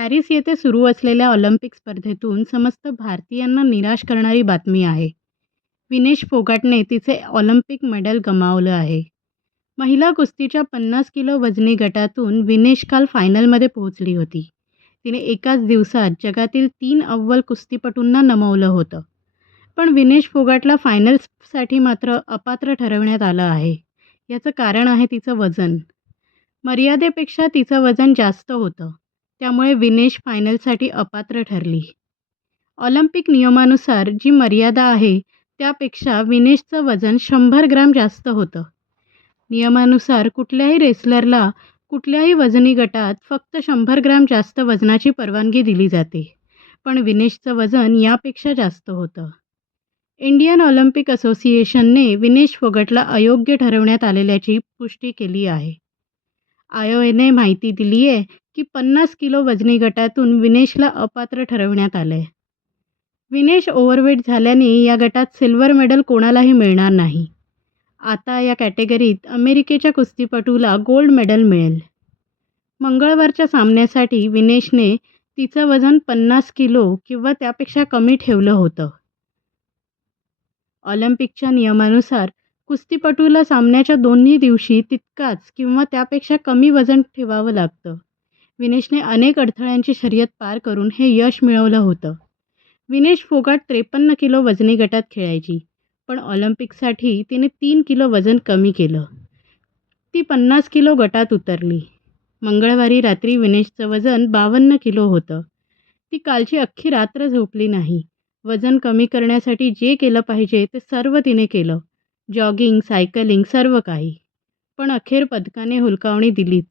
Paris येथे सुरू असलेल्या ऑलिम्पिक स्पर्धेतून समस्त भारतीयांना निराश करणारी बातमी आहे. विनेश फोगाटने तिचे ऑलिम्पिक मेडल गमावलं आहे. महिला कुस्तीच्या पन्नास किलो वजनी गटातून विनेश काल फायनलमध्ये पोहोचली होती. तिने एकाच दिवसात जगातील तीन अव्वल कुस्तीपटूंना नमवलं होतं. पण विनेश फोगाटला फायनल्ससाठी मात्र अपात्र ठरवण्यात आलं आहे. याचं कारण आहे तिचं वजन. मर्यादेपेक्षा तिचं वजन जास्त होतं. त्यामुळे विनेश फायनलसाठी अपात्र ठरली. ऑलिम्पिक नियमानुसार जी मर्यादा आहे त्यापेक्षा विनेशचं वजन शंभर ग्रॅम जास्त होतं. नियमानुसार कुठल्याही रेसलरला कुठल्याही वजनी गटात फक्त शंभर ग्रॅम जास्त वजनाची परवानगी दिली जाते पण विनेशचं वजन यापेक्षा जास्त होतं. इंडियन ऑलिम्पिक असोसिएशनने विनेश फोगटला अयोग्य ठरवण्यात आलेल्याची पुष्टी केली आहे. आयोएने माहिती दिली आहे की पन्नास किलो वजनी गटातून विनेशला अपात्र ठरवण्यात आलं आहे विनेश ओव्हरवेट झाल्याने या गटात सिल्वर मेडल कोणालाही मिळणार नाही. आता या कॅटेगरीत अमेरिकेच्या कुस्तीपटूला गोल्ड मेडल मिळेल. मंगळवारच्या सामन्यासाठी विनेशने तिचं वजन पन्नास किलो किंवा त्यापेक्षा कमी ठेवलं होतं. ऑलिम्पिकच्या नियमानुसार कुस्तीपटूला सामन्याच्या दोन्ही दिवशी तितकाच किंवा त्यापेक्षा कमी वजन ठेवावं लागतं. विनेशने अनेक अडथळ्यांची शर्यत पार करून हे यश मिळवलं होतं. विनेश फोगाट त्रेपन्न किलो वजनी गटात खेळायची पण ऑलिम्पिकसाठी तिने तीन किलो वजन कमी केलं. ती पन्नास किलो गटात उतरली. मंगळवारी रात्री विनेशचं वजन बावन्न किलो होतं. ती कालची अख्खी रात्र झोपली नाही. वजन कमी करण्यासाठी जे केलं पाहिजे ते सर्व तिने केलं. जॉगिंग सायकलिंग सर्व काही. पण अखेर पदकाने हुलकावणी दिलीच.